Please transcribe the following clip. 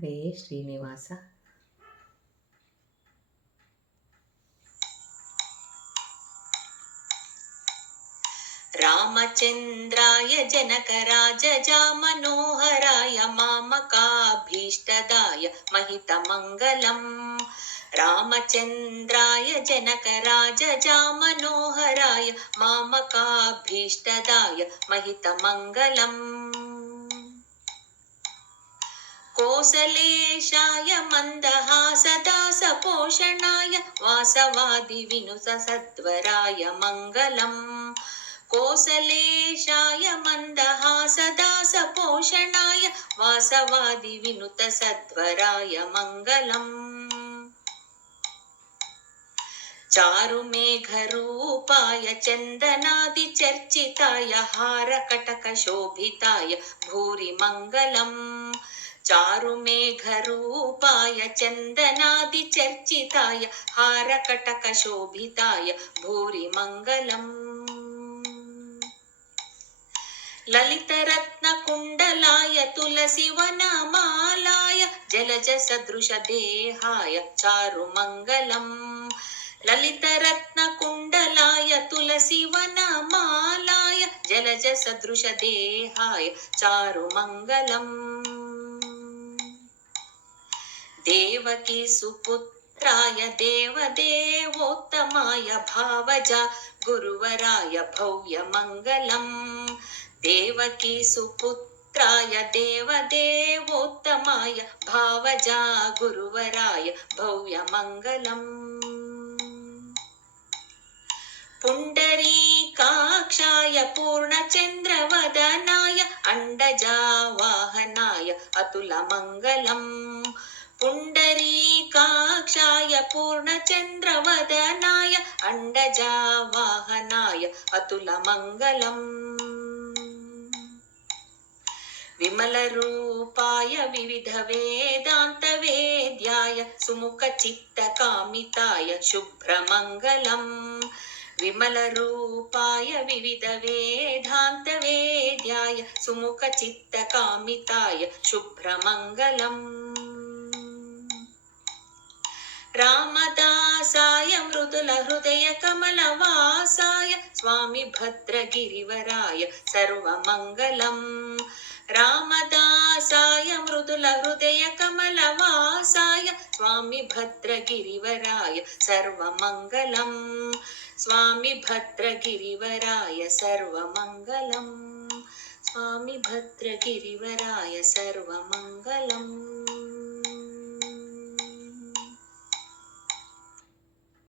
ಹರೇ ಶ್ರೀನಿವಾಸ. ರಾಮಚಂದ್ರಾಯ ಜನಕರಾಜಾಮನೋಹರಾಯ ಮಾಮಕಾಭೀಷ್ಟದಾಯ महितमङ्गलम् रामचन्द्राय जनकराजामनोहराय मामकाभीष्टदाय महितमङ्गलम् कोसलेशाय मन्दहासदासपोषणाय वासवादिविनुतसद्वराय मङ्गलम् कोसलेशाय मन्दहासदासपोषणाय वासवादिविनुतसद्वराय मङ्गलम् चारुमेघरूपाय चन्दनादिचर्चिताय हारकटकशोभिताय भूरि मङ्गलम् चारुमेघरूपाय चन्दनादिचर्चिताय हारकटकशोभिताय भूरि मङ्गलम् ललितरत्नकुण्डलाय तुलसीवनमालाय जलजसदृशदेहाय चारुमङ्गलम् ललितरत्नकुण्डलाय तुलसीवनमालाय जलजसदृशदेहाय चारुमङ्गलम् देवकी सुपुत्राय देवदेवोत्तमाय भावजा गुरुवराय भव्यमङ्गलम् देवकी सुपुत्राय देवदेवोत्तमाय भावजा गुरुवराय भव्यमङ्गलम् पुण्डरीकाक्षाय पूर्णचन्द्रवदनाय अण्डजावाहनाय अतुलमङ्गलम् पुण्डरीकाक्षाय पूर्णचन्द्रवदनाय अण्डजावाहनाय अतुलमङ्गलम् विमलरूपाय विविधवेदान्तवेद्याय सुमुखचित्तकामिताय शुभ्रमङ्गलम् विमलरूपाय विविधवेदान्तवेद्याय सुमुखचित्तकामिताय शुभ्रमङ्गलम् रामदासाय मृदुलहृदयकमलवासाय स्वामी भद्रगिरिवराय सर्वमङ्गलम् रामदासाय मृदुलहृदयकमलवासाय स्वामी भद्रगिरिवराय सर्वमङ्गलम् स्वामी भद्रगिरिवराय सर्वमङ्गलम् स्वामी भद्रगिरिवराय सर्वमङ्गलम्।